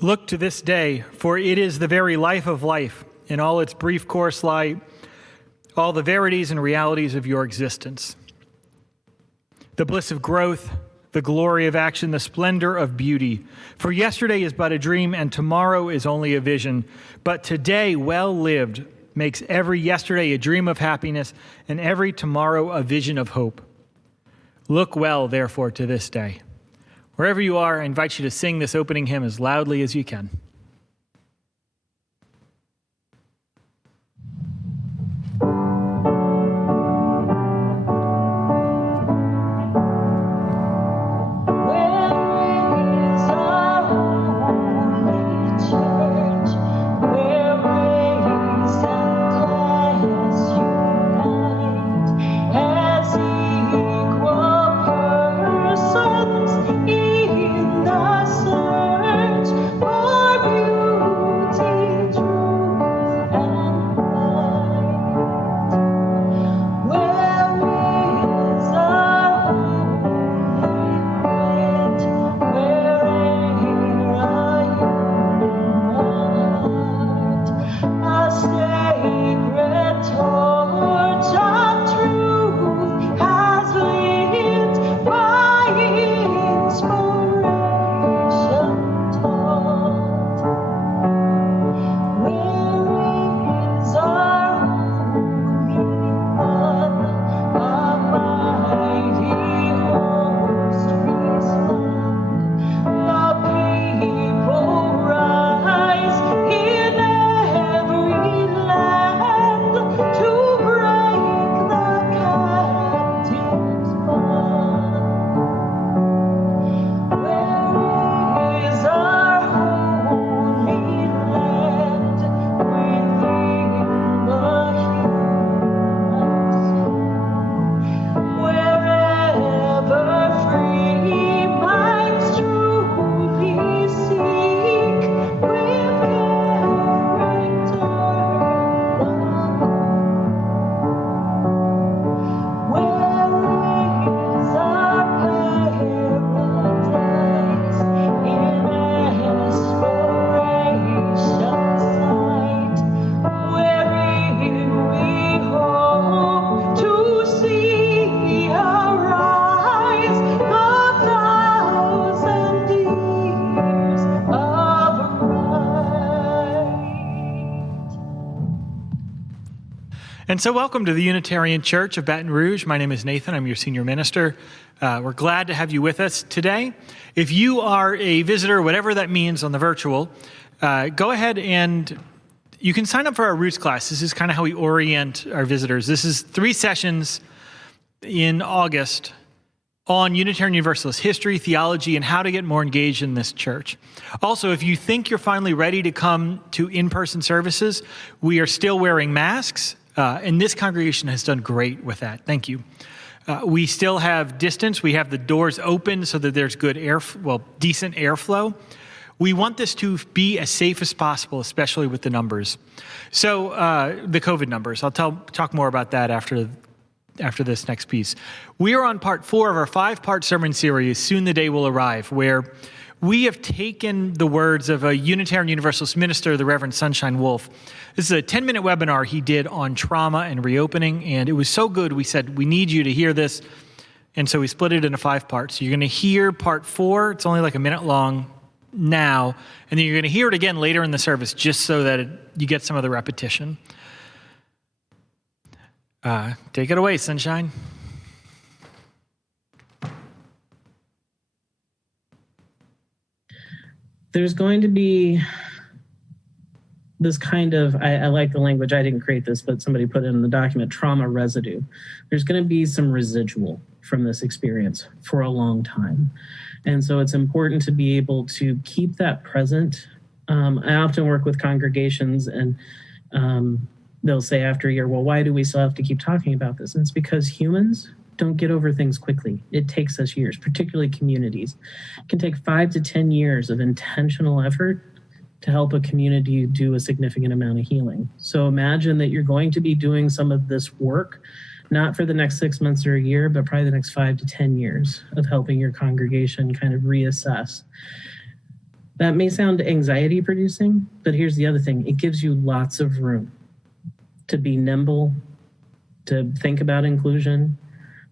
Look to this day, for it is the very life of life. In all its brief course lie all the verities and realities of your existence. The bliss of growth, the glory of action, the splendor of beauty. For yesterday is but a dream, and tomorrow is only a vision. But today, well lived, makes every yesterday a dream of happiness, and every tomorrow a vision of hope. Look well, therefore, to this day. Wherever you are, I invite you to sing this opening hymn as loudly as you can. And so welcome to the Unitarian Church of Baton Rouge. My name is Nathan. I'm your senior minister. We're glad to have you with us today. If you are a visitor, whatever that means on the virtual, go ahead and you can sign up for our Roots class. This is kind of how we orient our visitors. This is 3 sessions in August on Unitarian Universalist history, theology, and how to get more engaged in this church. Also, if you think you're finally ready to come to in-person services, we are still wearing masks. And this congregation has done great with that. Thank you. We still have distance. We have the doors open so that there's good decent airflow. We want this to be as safe as possible, especially with the numbers. So the COVID numbers, I'll talk more about that after this next piece. We are on part 4 of our 5-part sermon series, Soon the Day Will Arrive, where we have taken the words of a Unitarian Universalist minister, the Reverend Sunshine Wolf. This is a 10-minute webinar he did on trauma and reopening, and it was so good, we said, we need you to hear this, and so we split it into 5 parts. So you're going to hear part 4, it's only like a minute long now, and then you're going to hear it again later in the service, just so that you get some of the repetition. Take it away, Sunshine. There's going to be this kind of, I like the language, I didn't create this, but somebody put it in the document, trauma residue. There's going to be some residual from this experience for a long time. And so it's important to be able to keep that present. I often work with congregations and they'll say after a year, well, why do we still have to keep talking about this? And it's because humans don't get over things quickly. It takes us years, particularly communities. It can take 5 to 10 years of intentional effort to help a community do a significant amount of healing. So imagine that you're going to be doing some of this work, not for the next 6 months or a year, but probably the next 5 to 10 years of helping your congregation kind of reassess. That may sound anxiety producing, but here's the other thing. It gives you lots of room to be nimble, to think about inclusion,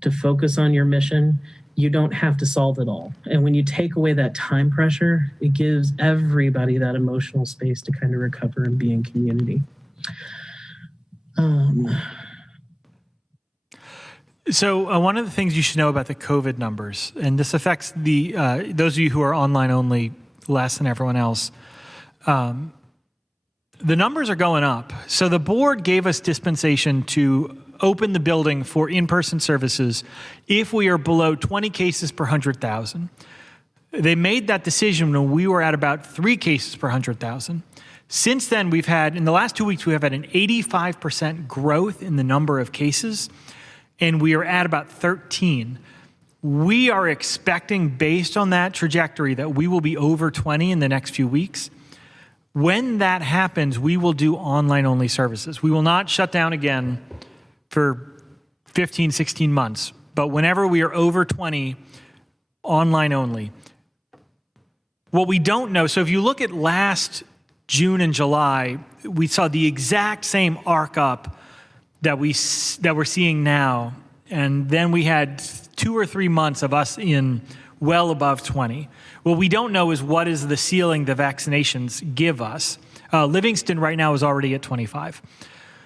to focus on your mission. You don't have to solve it all. And when you take away that time pressure, it gives everybody that emotional space to kind of recover and be in community. So one of the things you should know about the COVID numbers, and this affects the those of you who are online only less than everyone else, the numbers are going up. So the board gave us dispensation to open the building for in-person services if we are below 20 cases per 100,000. They made that decision when we were at about 3 cases per 100,000. Since then, we've had, in the last 2 weeks, we have had an 85% growth in the number of cases, and we are at about 13. We are expecting, based on that trajectory, that we will be over 20 in the next few weeks. When that happens, we will do online-only services. We will not shut down again for 15, 16 months. But whenever we are over 20, online only. What we don't know, so if you look at last June and July, we saw the exact same arc up that we're seeing now. And then we had 2 or 3 months of us in well above 20. What we don't know is what is the ceiling the vaccinations give us. Livingston right now is already at 25.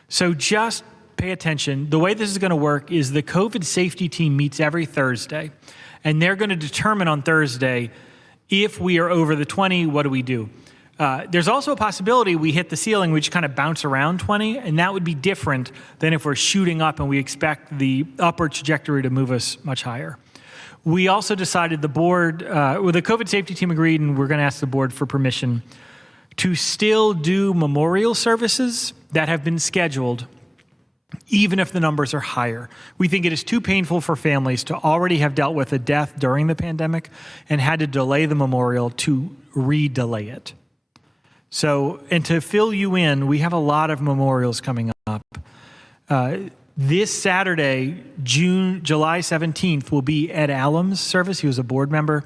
So just pay attention. The way this is going to work is the COVID safety team meets every Thursday, and they're going to determine on Thursday if we are over the 20, what do we do? There's also a possibility we hit the ceiling, we just kind of bounce around 20, and that would be different than if we're shooting up and we expect the upward trajectory to move us much higher. We also decided the board, the COVID safety team agreed, and we're going to ask the board for permission to still do memorial services that have been scheduled, even if the numbers are higher. We think it is too painful for families to already have dealt with a death during the pandemic and had to delay the memorial to re-delay it. So, and to fill you in, we have a lot of memorials coming up. This Saturday, July 17th, will be Ed Allam's service. He was a board member,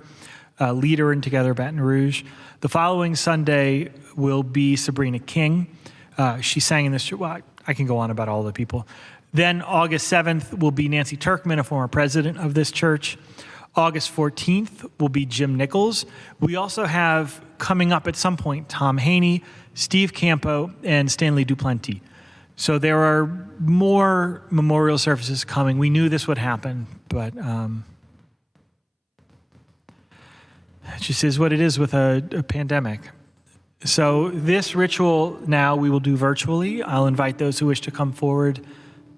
leader in Together Baton Rouge. The following Sunday will be Sabrina King. She sang in this, well, I can go on about all the people. Then August 7th will be Nancy Turkman, a former president of this church. August 14th will be Jim Nichols. We also have coming up at some point Tom Haney, Steve Campo, and Stanley Duplantis. So there are more memorial services coming. We knew this would happen, but it just is what it is with a pandemic. So this ritual now we will do virtually. I'll invite those who wish to come forward,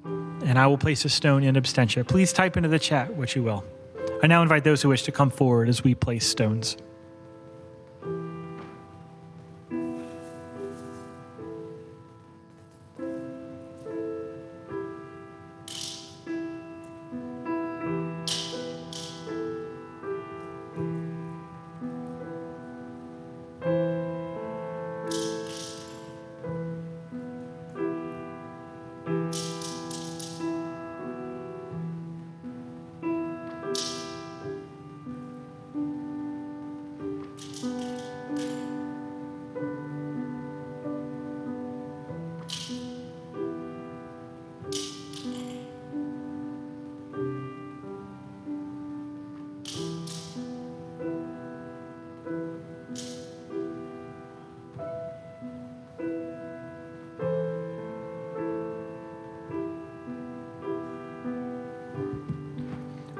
and I will place a stone in absentia. Please type into the chat what you will. I now invite those who wish to come forward as we place stones.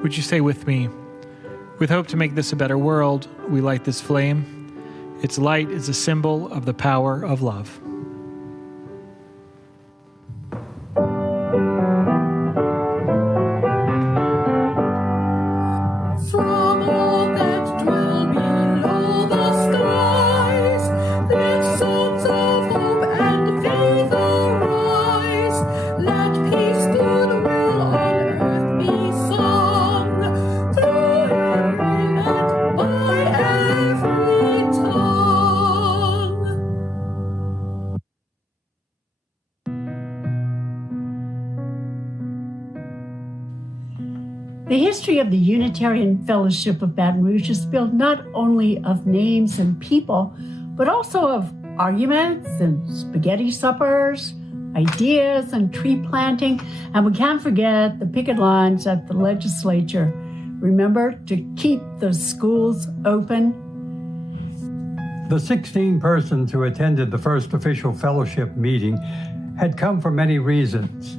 Would you say with me, with hope to make this a better world, we light this flame. Its light is a symbol of the power of love. history of the Unitarian Fellowship of Baton Rouge is built not only of names and people, but also of arguments and spaghetti suppers, ideas and tree planting, and we can't forget the picket lines at the legislature. Remember to keep the schools open. The 16 persons who attended the first official fellowship meeting had come for many reasons.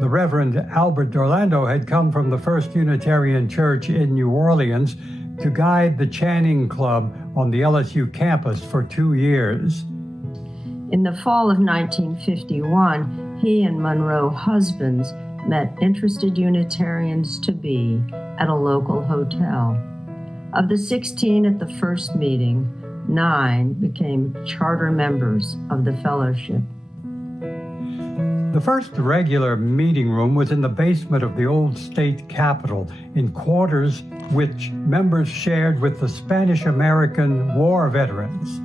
The Reverend Albert Orlando had come from the First Unitarian Church in New Orleans to guide the Channing Club on the LSU campus for 2 years. In the fall of 1951, he and Monroe Husbands met interested Unitarians-to-be at a local hotel. Of the 16 at the first meeting, 9 became charter members of the fellowship. The first regular meeting room was in the basement of the old state capitol, in quarters which members shared with the Spanish-American War veterans.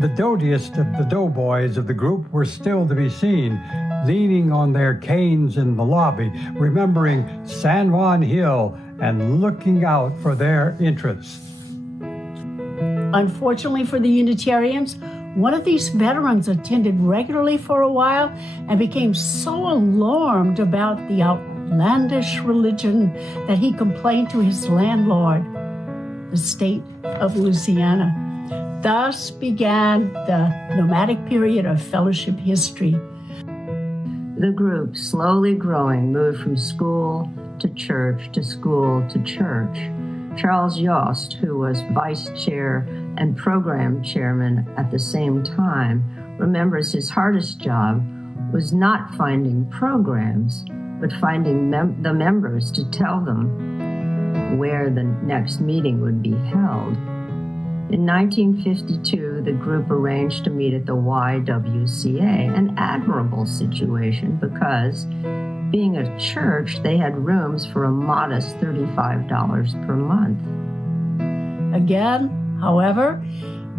The doughtiest of the doughboys of the group were still to be seen, leaning on their canes in the lobby, remembering San Juan Hill and looking out for their interests. Unfortunately for the Unitarians, one of these veterans attended regularly for a while and became so alarmed about the outlandish religion that he complained to his landlord, the state of Louisiana. Thus began the nomadic period of fellowship history. The group, slowly growing, moved from school to church to school to church. Charles Yost, who was vice chair and program chairman at the same time, remembers his hardest job was not finding programs, but finding the members to tell them where the next meeting would be held. In 1952, the group arranged to meet at the YWCA, an admirable situation because, being a church, they had rooms for a modest $35 per month. Again, however,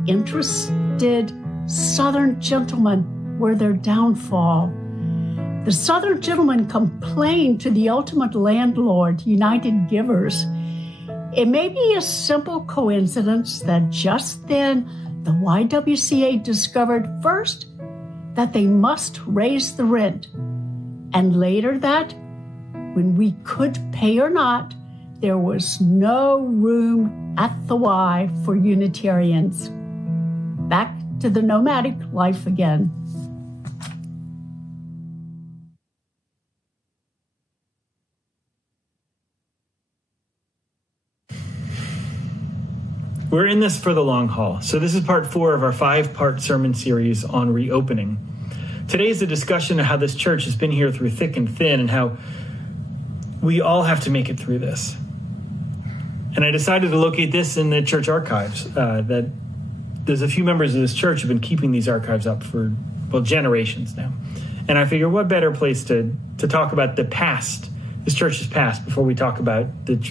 interested Southern gentlemen were their downfall. The Southern gentlemen complained to the ultimate landlord, United Givers. It may be a simple coincidence that just then the YWCA discovered first that they must raise the rent, and later that, when we could pay or not, there was no room at the Y for Unitarians. Back to the nomadic life again. We're in this for the long haul. So this is part 4 of our 5-part sermon series on reopening. Today is a discussion of how this church has been here through thick and thin and how we all have to make it through this. And I decided to locate this in the church archives. That there's a few members of this church who've been keeping these archives up for, well, generations now. And I figure what better place to talk about the past, this church's past, before we talk about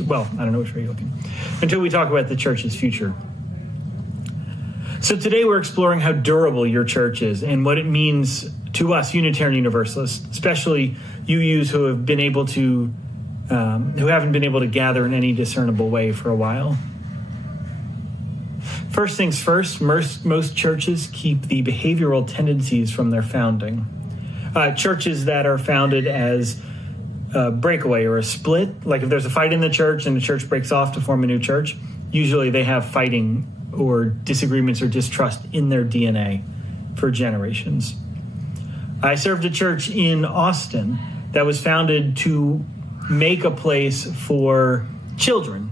well, I don't know which way you're looking, until we talk about the church's future. So today we're exploring how durable your church is and what it means to us Unitarian Universalists, especially UUs who have been able to, who haven't been able to gather in any discernible way for a while. First things first, most churches keep the behavioral tendencies from their founding. Churches that are founded as a breakaway or a split, like if there's a fight in the church and the church breaks off to form a new church, usually they have fighting or disagreements or distrust in their DNA for generations. I served a church in Austin that was founded to make a place for children.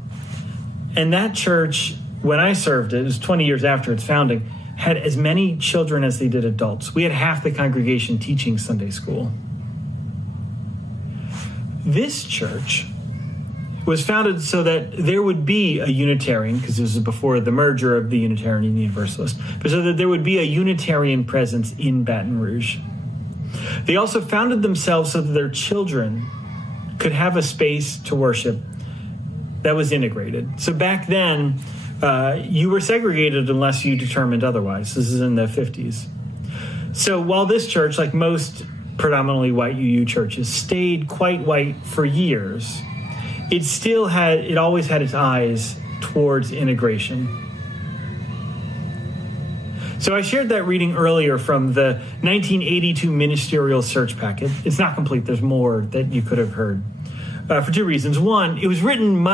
And that church, when I served it was 20 years after its founding, had as many children as they did adults. We had half the congregation teaching Sunday school. This church was founded so that there would be a Unitarian, because this was before the merger of the Unitarian and the Universalist, but so that there would be a Unitarian presence in Baton Rouge. They also founded themselves so that their children could have a space to worship that was integrated. So back then, you were segregated unless you determined otherwise. This is in the 50s. So while this church, like most predominantly white UU churches, stayed quite white for years, it always had its eyes towards integration. So I shared that reading earlier from the 1982 ministerial search packet. It's not complete. There's more that you could have heard for two reasons. One, it was written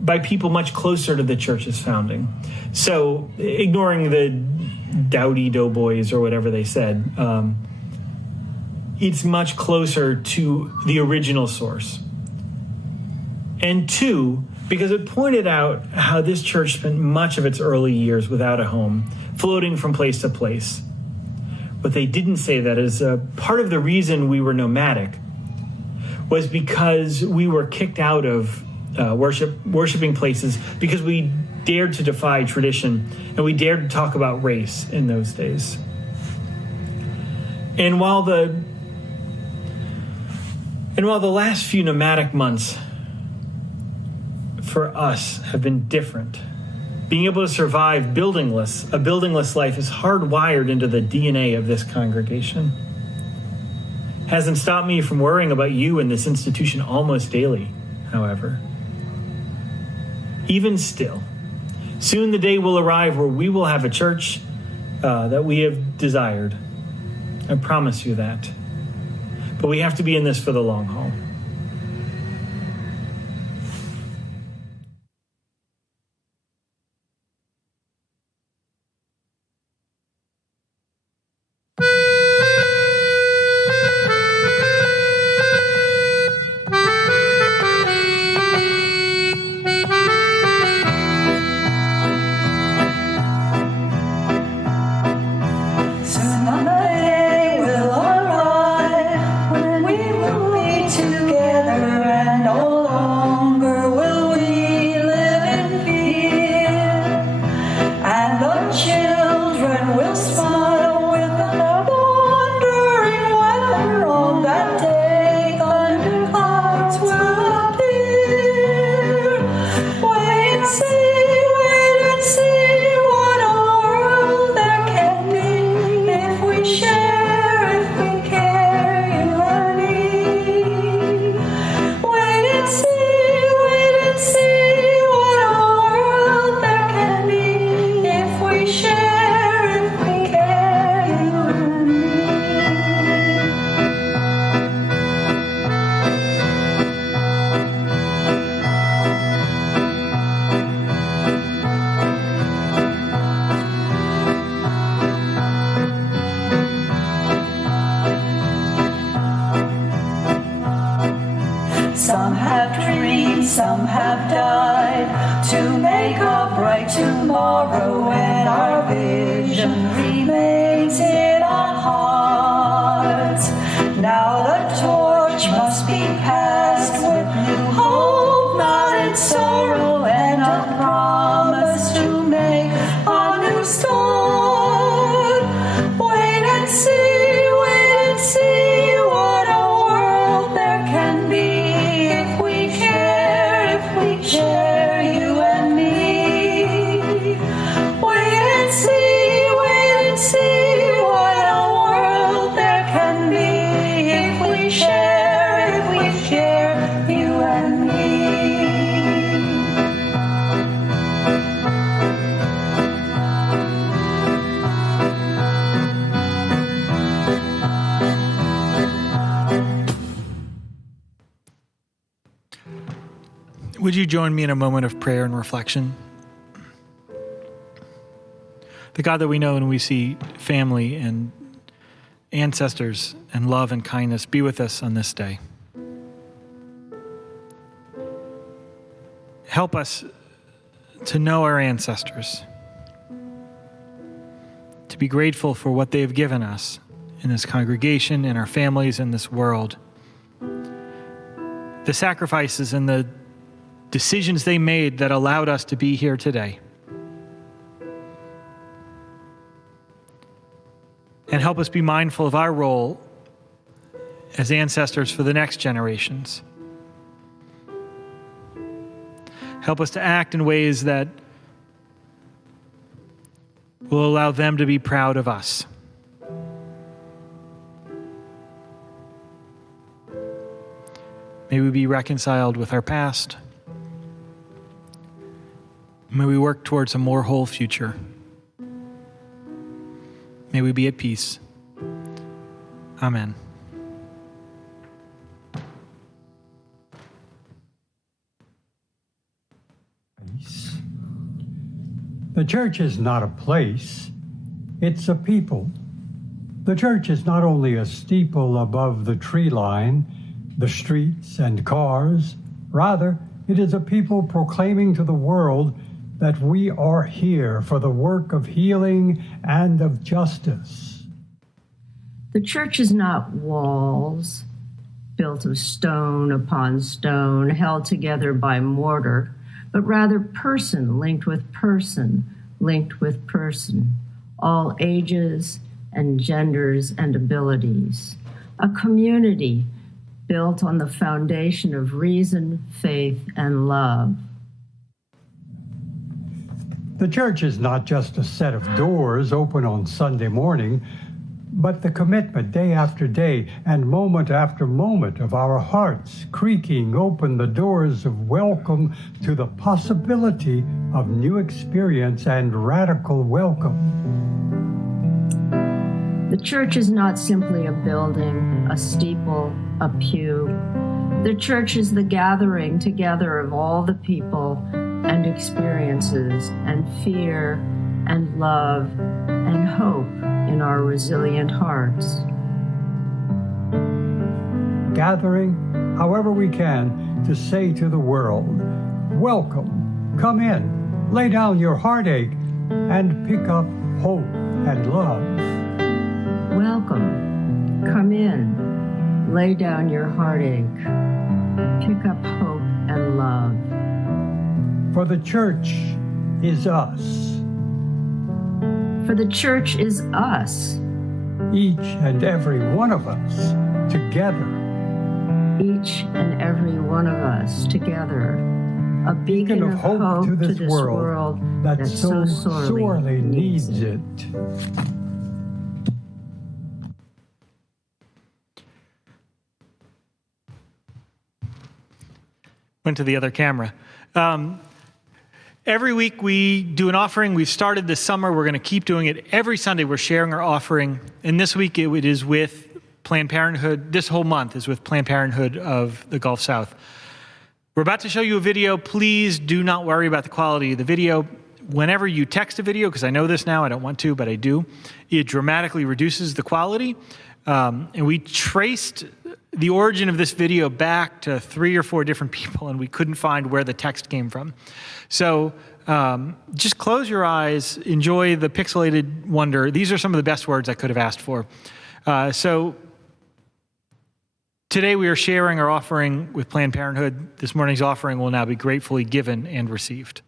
by people much closer to the church's founding. So ignoring the dowdy doughboys or whatever they said, it's much closer to the original source. And two, because it pointed out how this church spent much of its early years without a home, floating from place to place. What they didn't say that is part of the reason we were nomadic was because we were kicked out of worshiping places because we dared to defy tradition and we dared to talk about race in those days. And while the last few nomadic months for us have been different, being able to survive a buildingless life is hardwired into the DNA of this congregation. Hasn't stopped me from worrying about you and this institution almost daily, however. Even still, soon the day will arrive where we will have a church that we have desired. I promise you that. But we have to be in this for the long haul. Some have died to make a bright tomorrow, and our vision remains in our hearts. Now the torch must be passed with new hope, not in sorrow, and a promise to make a new start. Wait and see what a world there can be if we share you and me. Wait and see what a world there can be if we share you and me. Would you join me in a moment of prayer and reflection? The God that we know and we see family and ancestors and love and kindness be with us on this day. Help us to know our ancestors, to be grateful for what they have given us in this congregation, in our families, in this world. The sacrifices and the decisions they made that allowed us to be here today. And help us be mindful of our role as ancestors for the next generations. Help us to act in ways that will allow them to be proud of us. May we be reconciled with our past May we work towards a more whole future. May we be at peace. Amen. The church is not a place, it's a people. The church is not only a steeple above the tree line, the streets and cars. Rather, it is a people proclaiming to the world that we are here for the work of healing and of justice. The church is not walls built of stone upon stone, held together by mortar, but rather person linked with person, linked with person, all ages and genders and abilities. A community built on the foundation of reason, faith, and love. The church is not just a set of doors open on Sunday morning, but the commitment day after day and moment after moment of our hearts creaking open the doors of welcome to the possibility of new experience and radical welcome. The church is not simply a building, a steeple, a pew. The church is the gathering together of all the people and experiences and fear and love and hope in our resilient hearts. Gathering, however we can, to say to the world, welcome, come in, lay down your heartache, and pick up hope and love. Welcome, come in, lay down your heartache, pick up hope and love. For the church is us. For the church is us. Each and every one of us together. Each and every one of us together. A beacon of hope to this world that so sorely needs it. Went to the other camera. Every week we do an offering. We've started this summer. We're going to keep doing it. Every Sunday we're sharing our offering. And this week it is with Planned Parenthood. This whole month is with Planned Parenthood of the Gulf South. We're about to show you a video. Please do not worry about the quality of the video. Whenever you text a video, because I know this now, I don't want to, but I do, it dramatically reduces the quality. And we traced the origin of this video back to 3 or 4 different people, and we couldn't find where the text came from. So just close your eyes, enjoy the pixelated wonder. These are some of the best words I could have asked for. So today we are sharing our offering with Planned Parenthood. This morning's offering will now be gratefully given and received.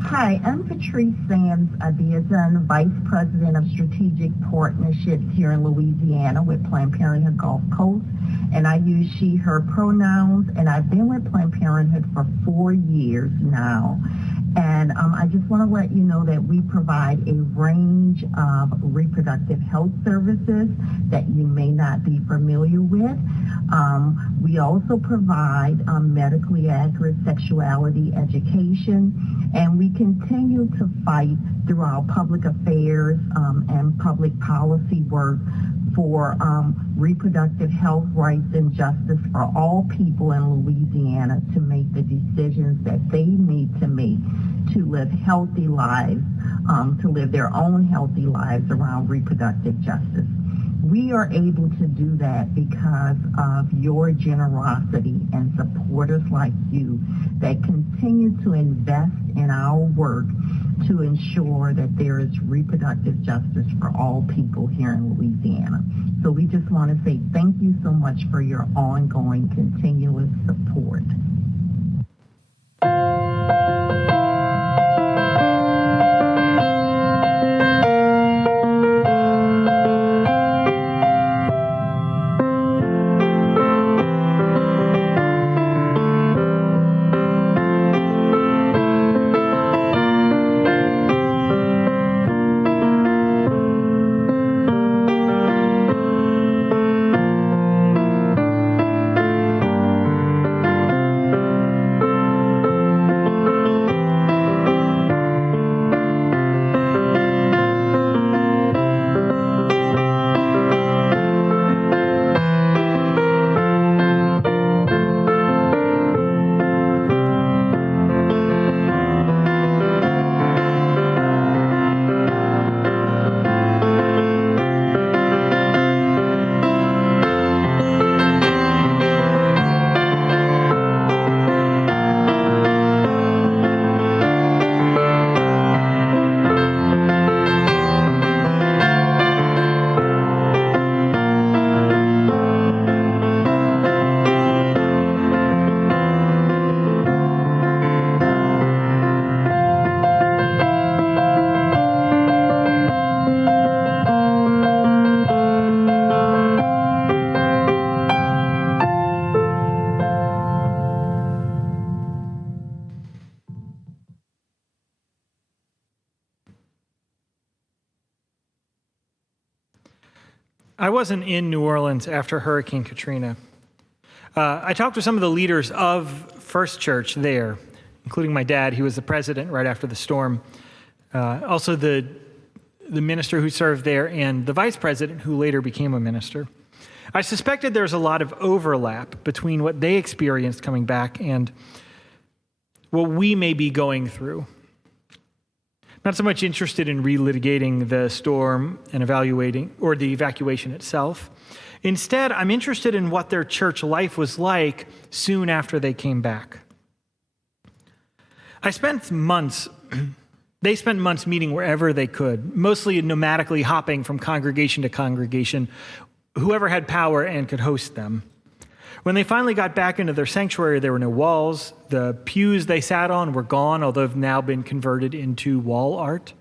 Hi, I'm Patrice Sands Adiazan, Vice President of Strategic Partnerships here in Louisiana with Planned Parenthood Gulf Coast, and I use she, her pronouns, and I've been with Planned Parenthood for 4 years now. And I just want to let you know that we provide a range of reproductive health services that you may not be familiar with. We also provide medically accurate sexuality education, and we continue to fight through our public affairs and public policy work for reproductive health rights and justice for all people in Louisiana to make the decisions that they need to make to live healthy lives, to live their own healthy lives around reproductive justice. We are able to do that because of your generosity and supporters like you that continue to invest in our work to ensure that there is reproductive justice for all people here in Louisiana. So we just want to say thank you so much for your ongoing continuous support. I wasn't in New Orleans after Hurricane Katrina. I talked to some of the leaders of First Church there, including my dad. He was the president right after the storm. Also the minister who served there and the vice president who later became a minister. I suspected there's a lot of overlap between what they experienced coming back and what we may be going through. Not so much interested in relitigating the storm and evaluating or the evacuation itself. Instead, I'm interested in what their church life was like soon after they came back. They spent months meeting wherever they could, mostly nomadically hopping from congregation to congregation, whoever had power and could host them. When they finally got back into their sanctuary, there were no walls. The pews they sat on were gone, although they've now been converted into wall art.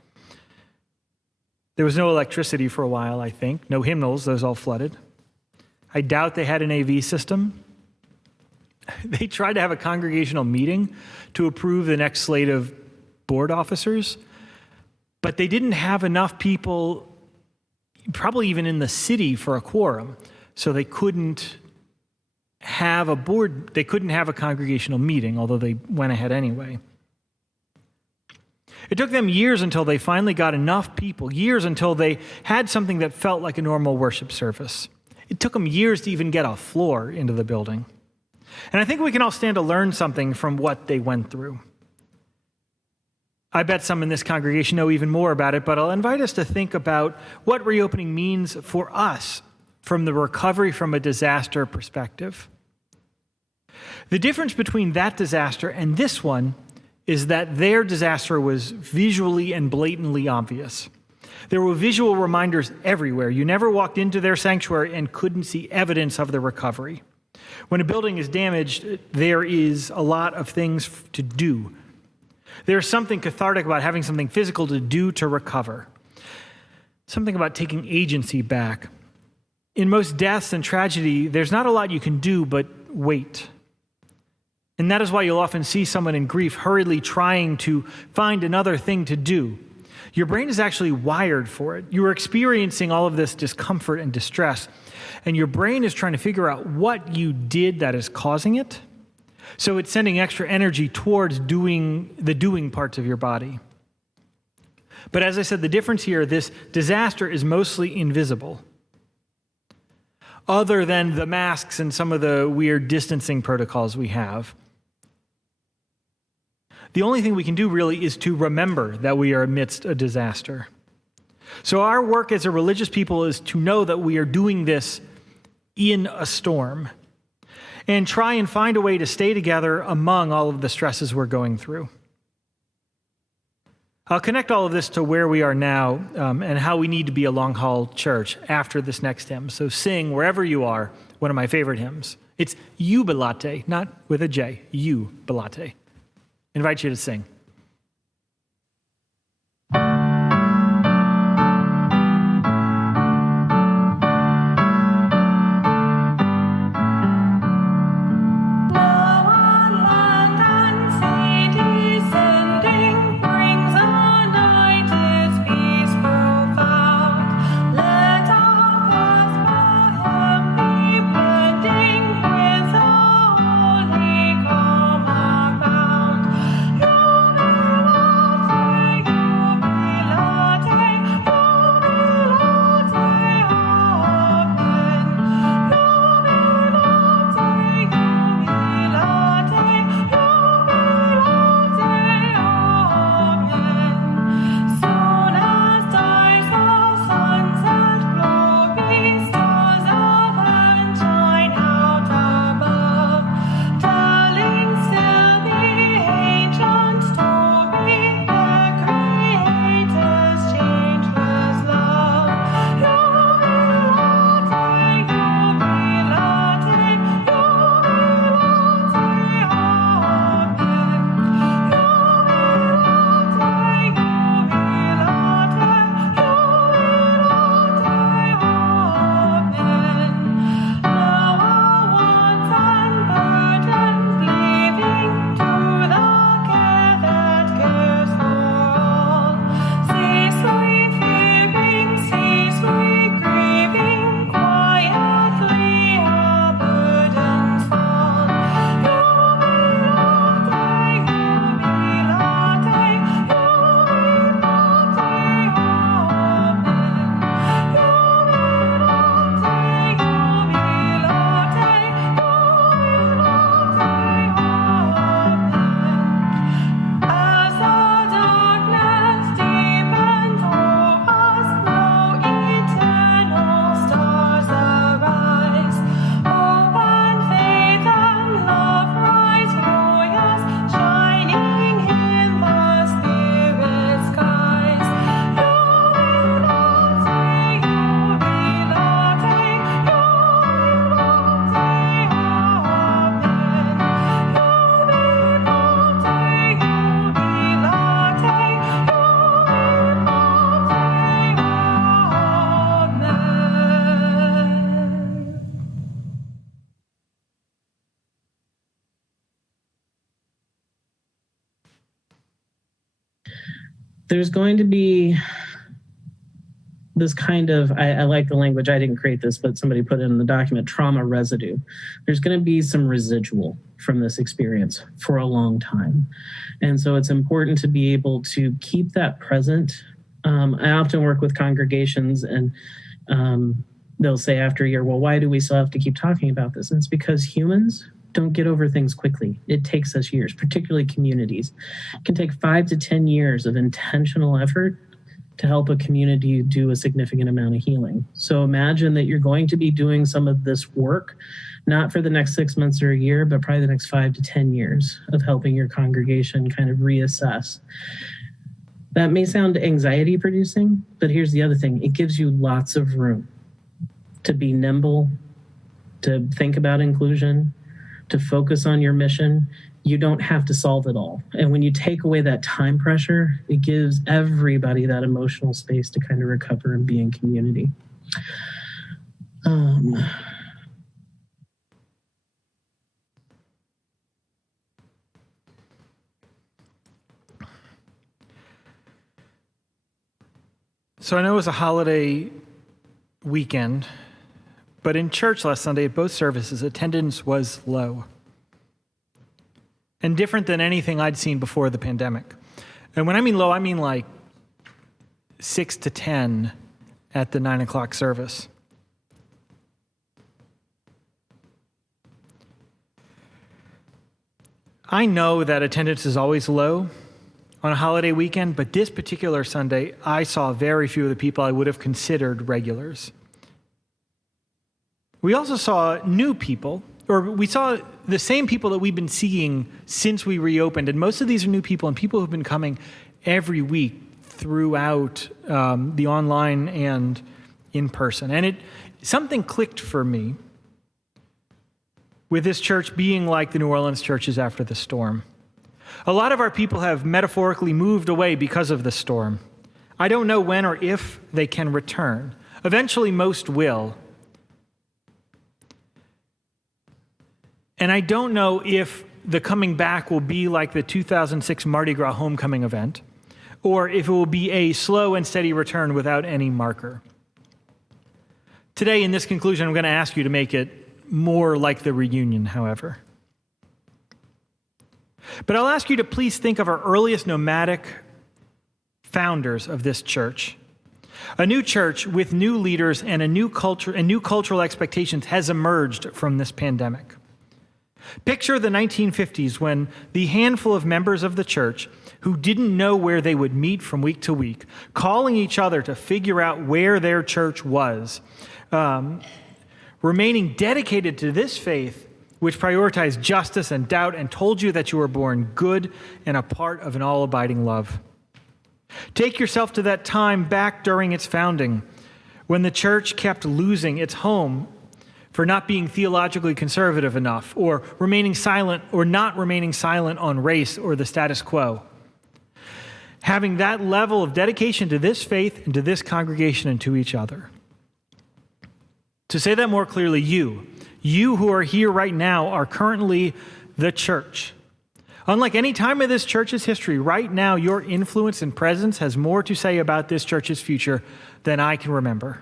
There was no electricity for a while, I think. No hymnals, those all flooded. I doubt they had an AV system. They tried to have a congregational meeting to approve the next slate of board officers, but they didn't have enough people, probably even in the city, for a quorum, so they couldn't have a congregational meeting, although they went ahead anyway. It took them years until they finally got enough people, years until they had something that felt like a normal worship service. It took them years to even get a floor into the building. And I think we can all stand to learn something from what they went through. I bet some in this congregation know even more about it, but I'll invite us to think about what reopening means for us from the recovery from a disaster perspective. The difference between that disaster and this one is that their disaster was visually and blatantly obvious. There were visual reminders everywhere. You never walked into their sanctuary and couldn't see evidence of the recovery. When a building is damaged, there is a lot of things to do. There's something cathartic about having something physical to do to recover. Something about taking agency back. In most deaths and tragedy, there's not a lot you can do but wait. And that is why you'll often see someone in grief hurriedly trying to find another thing to do. Your brain is actually wired for it. You are experiencing all of this discomfort and distress, and your brain is trying to figure out what you did that is causing it. So it's sending extra energy towards doing the doing parts of your body. But as I said, the difference here, this disaster is mostly invisible. Other than the masks and some of the weird distancing protocols we have. The only thing we can do really is to remember that we are amidst a disaster. So our work as a religious people is to know that we are doing this in a storm and try and find a way to stay together among all of the stresses we're going through. I'll connect all of this to where we are now and how we need to be a long-haul church after this next hymn. So sing wherever you are, one of my favorite hymns. It's Jubilate, not with a J, Jubilate. I invite you to sing. With the holy calm abound. there's going to be this kind of, I like the language, I didn't create this, but somebody put it in the document, trauma residue. There's going to be some residual from this experience for a long time. And so it's important to be able to keep that present. I often work with congregations and they'll say after a year, well, why do we still have to keep talking about this? And it's because humans don't get over things quickly. It takes us years, particularly communities. It can take 5 to 10 years of intentional effort to help a community do a significant amount of healing. So imagine that you're going to be doing some of this work, not for the next 6 months or a year, but probably the next 5 to 10 years of helping your congregation kind of reassess. That may sound anxiety producing, but here's the other thing. It gives you lots of room to be nimble, to think about inclusion, to focus on your mission. You don't have to solve it all. And when you take away that time pressure, it gives everybody that emotional space to kind of recover and be in community. So I know it was a holiday weekend, but in church last Sunday at both services, attendance was low. And different than anything I'd seen before the pandemic. And when I mean low, I mean like 6 to 10 at the 9 o'clock service. I know that attendance is always low on a holiday weekend, but this particular Sunday, I saw very few of the people I would have considered regulars. We also saw new people, or we saw the same people that we've been seeing since we reopened. And most of these are new people and people who've been coming every week throughout the online and in person. And something clicked for me with this church being like the New Orleans churches after the storm. A lot of our people have metaphorically moved away because of the storm. I don't know when or if they can return. Eventually, most will. And I don't know if the coming back will be like the 2006 Mardi Gras homecoming event, or if it will be a slow and steady return without any marker. Today, in this conclusion, I'm going to ask you to make it more like the reunion, however. But I'll ask you to please think of our earliest nomadic founders of this church. A new church with new leaders and a new culture and new cultural expectations has emerged from this pandemic. Picture the 1950s when the handful of members of the church who didn't know where they would meet from week to week, calling each other to figure out where their church was, remaining dedicated to this faith, which prioritized justice and doubt and told you that you were born good and a part of an all-abiding love. Take yourself to that time back during its founding, when the church kept losing its home for not being theologically conservative enough, or remaining silent or not remaining silent on race or the status quo. Having that level of dedication to this faith and to this congregation and to each other. To say that more clearly, you who are here right now are currently the church. Unlike any time of this church's history, right now your influence and presence has more to say about this church's future than I can remember.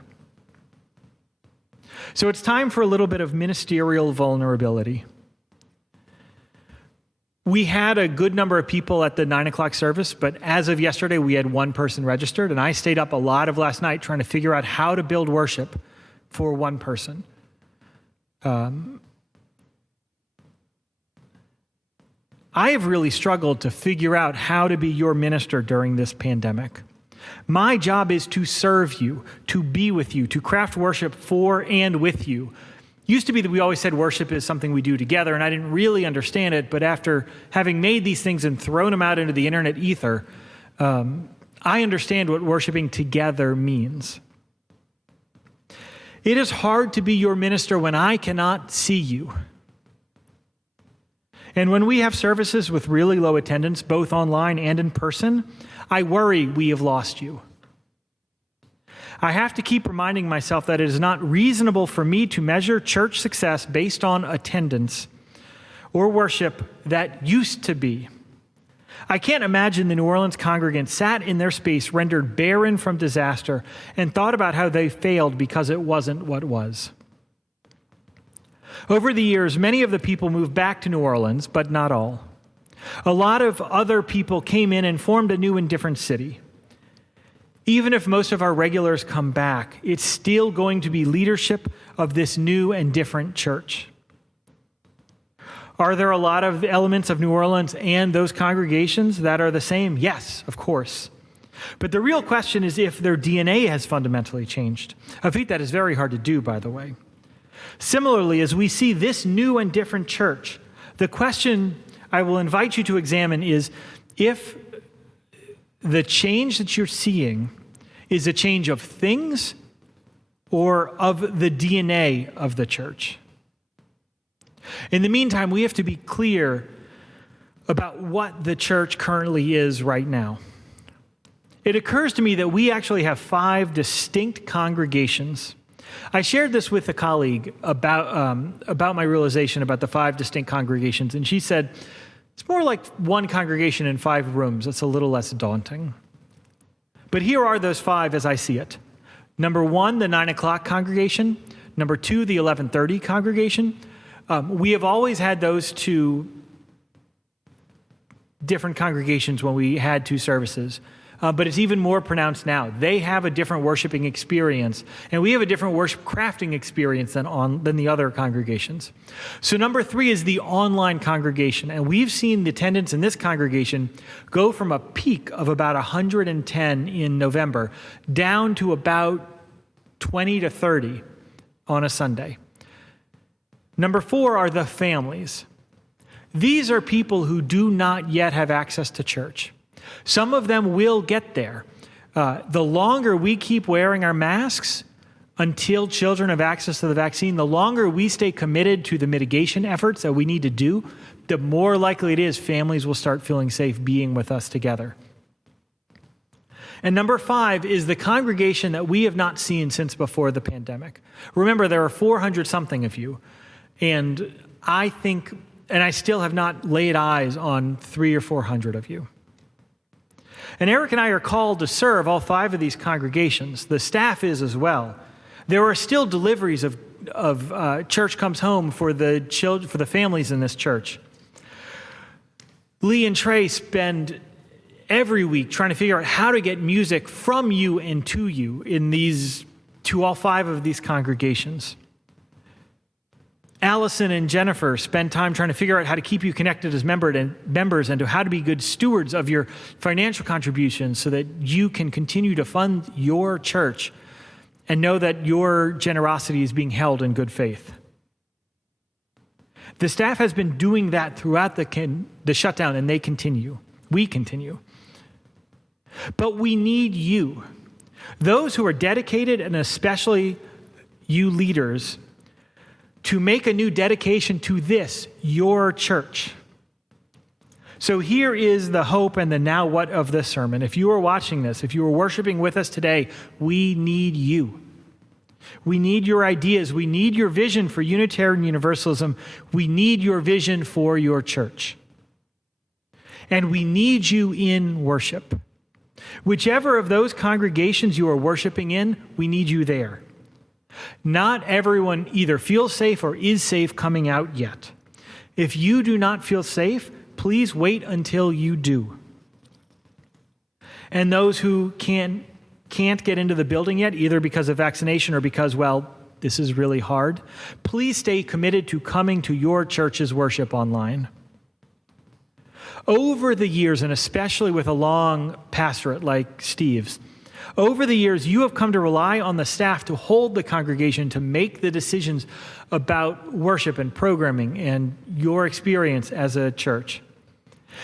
So it's time for a little bit of ministerial vulnerability. We had a good number of people at the 9 o'clock service, but as of yesterday, we had one person registered, and I stayed up a lot of last night trying to figure out how to build worship for one person. I have really struggled to figure out how to be your minister during this pandemic. My job is to serve you, to be with you, to craft worship for and with you. Used to be that we always said worship is something we do together, and I didn't really understand it, but after having made these things and thrown them out into the internet ether, I understand what worshiping together means. It is hard to be your minister when I cannot see you. And when we have services with really low attendance, both online and in person, I worry we have lost you. I have to keep reminding myself that it is not reasonable for me to measure church success based on attendance or worship that used to be. I can't imagine the New Orleans congregants sat in their space rendered barren from disaster and thought about how they failed because it wasn't what was. Over the years, many of the people moved back to New Orleans, but not all. A lot of other people came in and formed a new and different city. Even if most of our regulars come back, it's still going to be leadership of this new and different church. Are there a lot of elements of New Orleans and those congregations that are the same? Yes, of course. But the real question is if their DNA has fundamentally changed. A feat that is very hard to do, by the way. Similarly, as we see this new and different church, the question I will invite you to examine is if the change that you're seeing is a change of things or of the DNA of the church. In the meantime, we have to be clear about what the church currently is right now. It occurs to me that we actually have 5 distinct congregations. I shared this with a colleague about my realization about the 5 distinct congregations, and she said, it's more like one congregation in 5 rooms. It's a little less daunting. But here are those 5 as I see it. Number 1, the 9 o'clock congregation. Number 2, the 11:30 congregation. We have always had those 2 different congregations when we had 2 services. But it's even more pronounced now. They have a different worshiping experience, and we have a different worship crafting experience than the other congregations. So number 3 is the online congregation, and we've seen the attendance in this congregation go from a peak of about 110 in November down to about 20 to 30 on a Sunday. Number 4 are the families. These are people who do not yet have access to church. Some of them will get there. The longer we keep wearing our masks until children have access to the vaccine, the longer we stay committed to the mitigation efforts that we need to do, the more likely it is families will start feeling safe being with us together. And number 5 is the congregation that we have not seen since before the pandemic. Remember, there are 400 something of you, and I still have not laid eyes on 300 or 400 of you. And Eric and I are called to serve all 5 of these congregations. The staff is as well. There are still deliveries of Church Comes Home for the families in this church. Lee and Trey spend every week trying to figure out how to get music from you and to you to all 5 of these congregations. Allison and Jennifer spend time trying to figure out how to keep you connected as members and to how to be good stewards of your financial contributions so that you can continue to fund your church and know that your generosity is being held in good faith. The staff has been doing that throughout the shutdown, and they continue. We continue. But we need you, those who are dedicated, and especially you leaders, to make a new dedication to this, your church. So here is the hope and the now what of this sermon. If you are watching this, if you are worshiping with us today, we need you. We need your ideas. We need your vision for Unitarian Universalism. We need your vision for your church. And we need you in worship. Whichever of those congregations you are worshiping in, we need you there. Not everyone either feels safe or is safe coming out yet. If you do not feel safe, please wait until you do. And those who can't get into the building yet, either because of vaccination or because, this is really hard, please stay committed to coming to your church's worship online. Over the years, and especially with a long pastorate like Steve's, over the years, you have come to rely on the staff to hold the congregation to make the decisions about worship and programming and your experience as a church.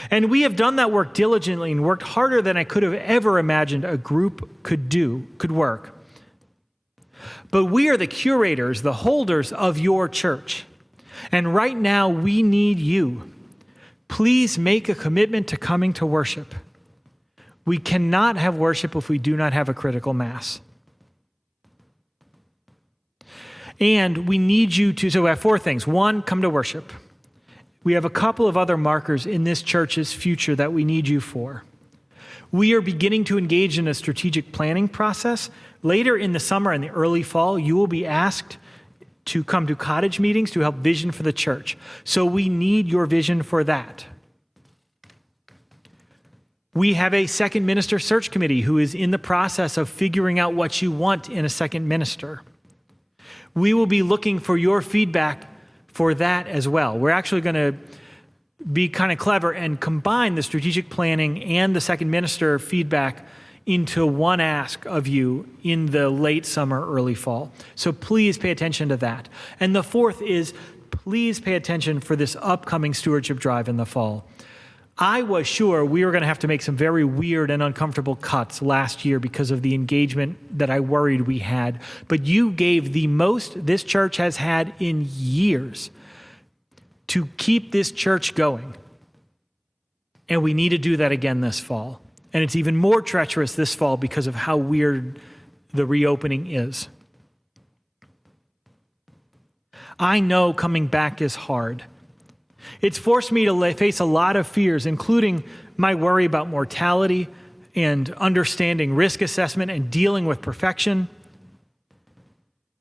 And we have done that work diligently and worked harder than I could have ever imagined a group could work. But we are the curators, the holders of your church. And right now, we need you. Please make a commitment to coming to worship. We cannot have worship if we do not have a critical mass. And we need you to, so we have 4 things. 1, come to worship. we have a couple of other markers in this church's future that we need you for. We are beginning to engage in a strategic planning process. Later in the summer and the early fall, you will be asked to come to cottage meetings to help vision for the church. So we need your vision for that. We have a second minister search committee who is in the process of figuring out what you want in a second minister. We will be looking for your feedback for that as well. We're actually going to be kind of clever and combine the strategic planning and the second minister feedback into one ask of you in the late summer, early fall. So please pay attention to that. And the fourth is, please pay attention for this upcoming stewardship drive in the fall. I was sure we were going to have to make some very weird and uncomfortable cuts last year because of the engagement that I worried we had. But you gave the most this church has had in years to keep this church going. And we need to do that again this fall. And it's even more treacherous this fall because of how weird the reopening is. I know coming back is hard. It's forced me to face a lot of fears, including my worry about mortality and understanding risk assessment and dealing with perfection,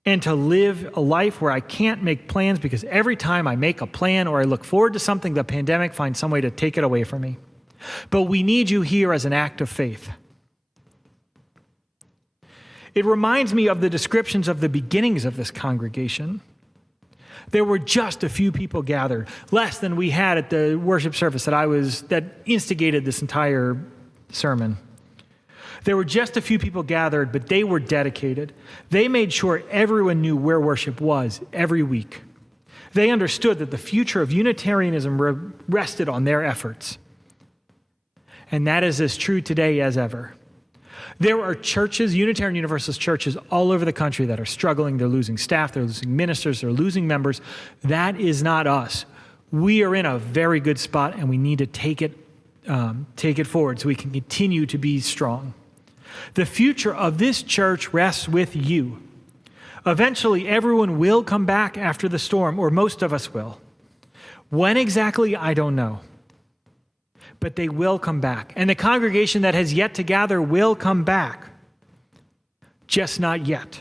and to live a life where I can't make plans because every time I make a plan or I look forward to something, the pandemic finds some way to take it away from me. But we need you here as an act of faith. It reminds me of the descriptions of the beginnings of this congregation. There were just a few people gathered, less than we had at the worship service that instigated this entire sermon. There were just a few people gathered, but they were dedicated. They made sure everyone knew where worship was every week. They understood that the future of Unitarianism rested on their efforts. And that is as true today as ever. There are churches, Unitarian Universalist churches all over the country that are struggling. They're losing staff, they're losing ministers, they're losing members. That is not us. We are in a very good spot, and we need to take it forward so we can continue to be strong. The future of this church rests with you. Eventually, everyone will come back after the storm, or most of us will. When exactly, I don't know. But they will come back. And the congregation that has yet to gather will come back. Just not yet.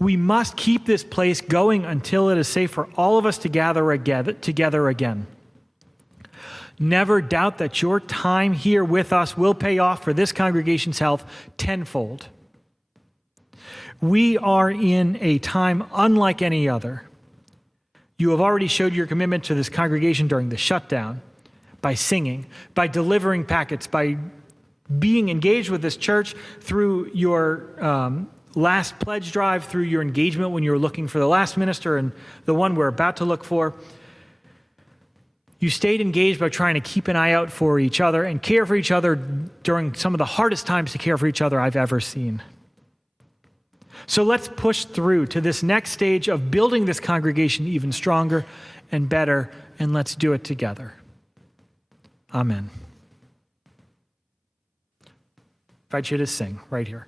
We must keep this place going until it is safe for all of us to gather together again. Never doubt that your time here with us will pay off for this congregation's health tenfold. We are in a time unlike any other. You have already showed your commitment to this congregation during the shutdown, by singing, by delivering packets, by being engaged with this church through your last pledge drive, through your engagement when you were looking for the last minister and the one we're about to look for. You stayed engaged by trying to keep an eye out for each other and care for each other during some of the hardest times to care for each other I've ever seen. So let's push through to this next stage of building this congregation even stronger and better, and let's do it together. Amen. I invite you to sing right here.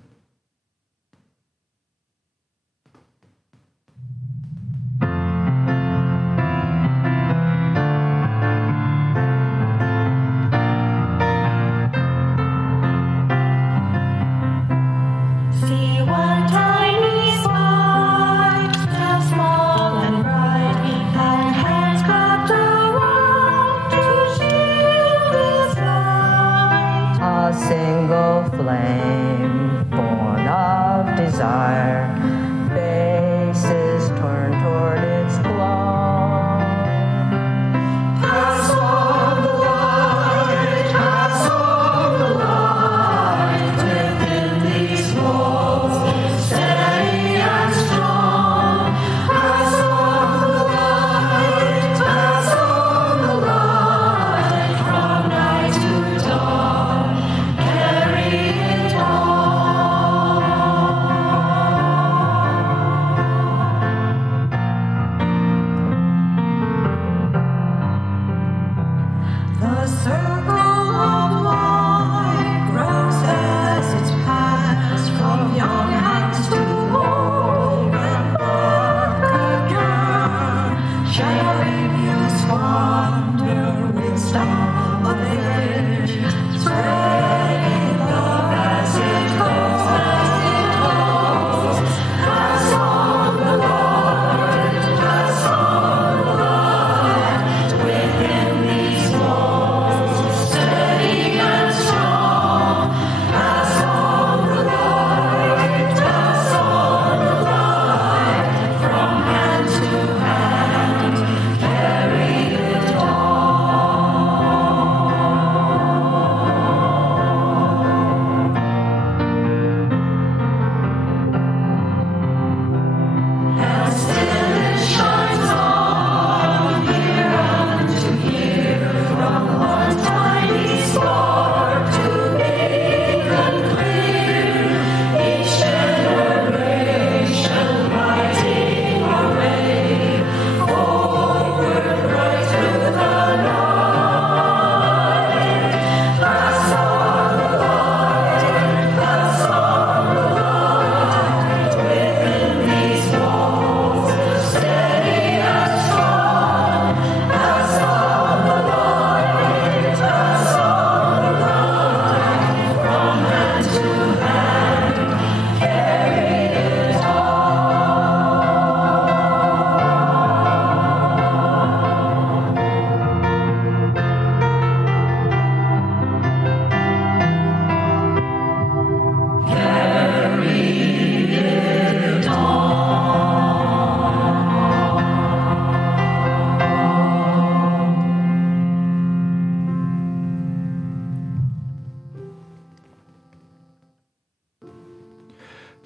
Flame born of desire, faces turned toward its glow. Pass on the light, pass on the light, within these walls, steady and strong. Pass on the light, pass on the light, from night to dawn. Carry it on.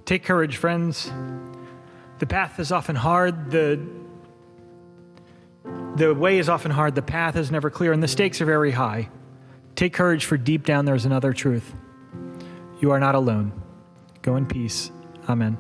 Take courage, friends. The path is often hard. The way is often hard. The path is never clear, and the stakes are very high. Take courage, for deep down there's another truth. You are not alone. Go in peace. Amen.